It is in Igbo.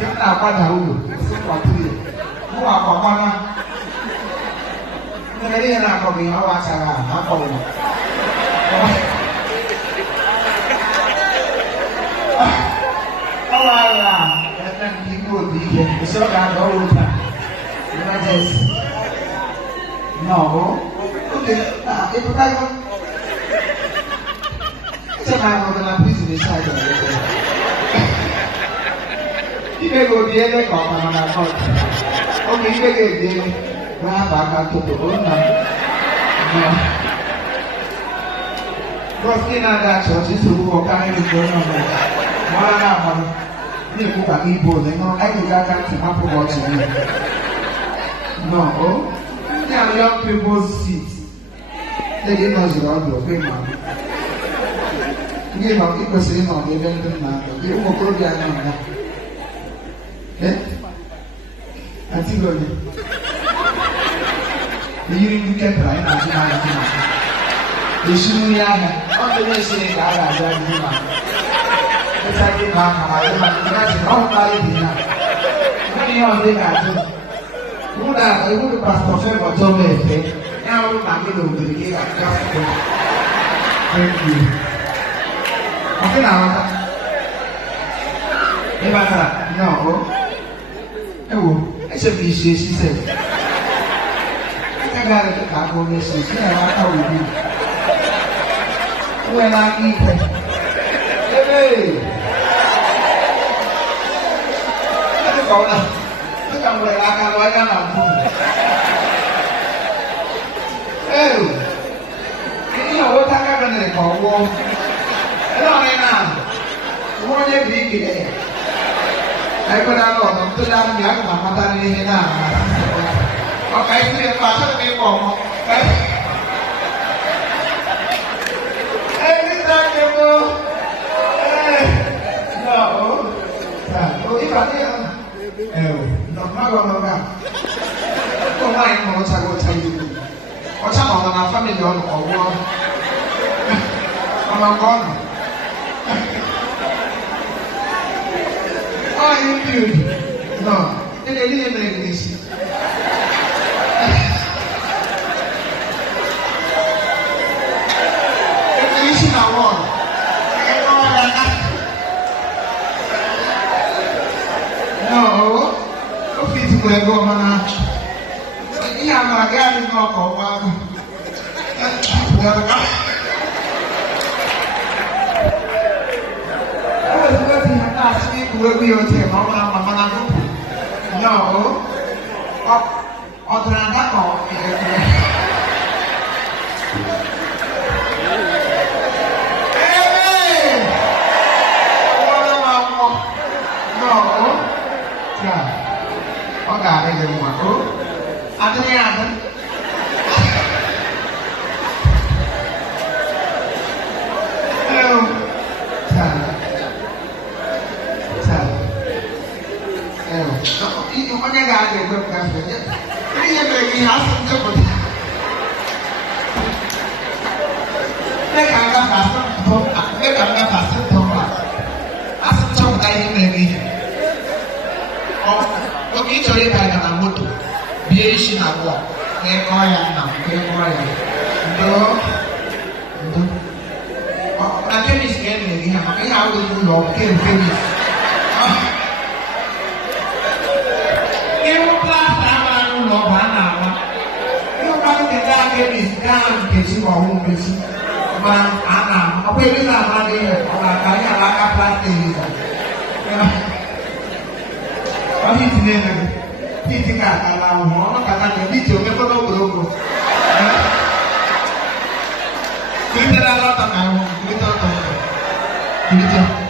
Chúng ta qua đầu sức quả thì không vào quả quan á. Cái này là có bị hóa qua xà là hóa cầu. Không ai là đang đi mua gì cái số đang đâu luôn à. No, itu kan senang dengan bisnis saja. Ini dia ni kau mana kau? Oh ini dia berapa kau tuh Bos kita ada sosis subuh kau ini mana? Mana mana? Ini bukan ibu ni, I juga kan cuma buat sini. No. Young people's seat. They didn't know you all the way, man. You know, people say, no, they don't do that. You won't go there now. Eh? I think you're you can try and I you shouldn't have all the way saying that I don't do that. It's like you have no quality now. What do you want to do? Udah, ibu pastor saya buat coba ya. Yang lu panggil lu dari kita. Thank you. Oke nama. Ini masalah. No. Saya bisnis sih saya. Kita gak ada kakak bisnis. Saya nggak tahu ini. Gue lagi. Itu kau lah. Trong người ta ca nói ra làm không? Cái nhiều người ta cái bên này khổ vô. Cái đó này nào, không có gì gì vậy? Cái bên đó còn tôi đang nhớ mà người ta đi thế nào? Có cái gì mà sao cái còn cái cái ta kêu vô. No, tôi bảo đi. Nó còn đâu không ai mà nó chạy gì có chắc họ là phát hiện rồi họ qua con ai yêu no cái này đi về cái gì cái gì nào rồi cái con là no gue mana ini sama lagi ada ngokok apa udah rekam gue di atas ini gue biasa mau mana tuh no ternyata kok gà đây rồi mà ăn thế nào thế hello itu mana gà rồi được gà phải nhất cái gì về cái há xong cho mình cái càng ra phá không cái càng ra phá không à há xong cho một tay như này Oke, coba tanya kamu tuh, dia isi nawa, kayak nam, untuk, nanti miskin lagi, makanya aku dulu lokin, Ibu kelas sama dulu mana, ibu kan kita miskin, kesi wahum kesi, bang anak, apa ini sama dia, orang kaya langkah plastik, Kami sini lagi, kita kalau mau kata jadi cuma kalau berlaku. Kita dah tahu, kita tahu.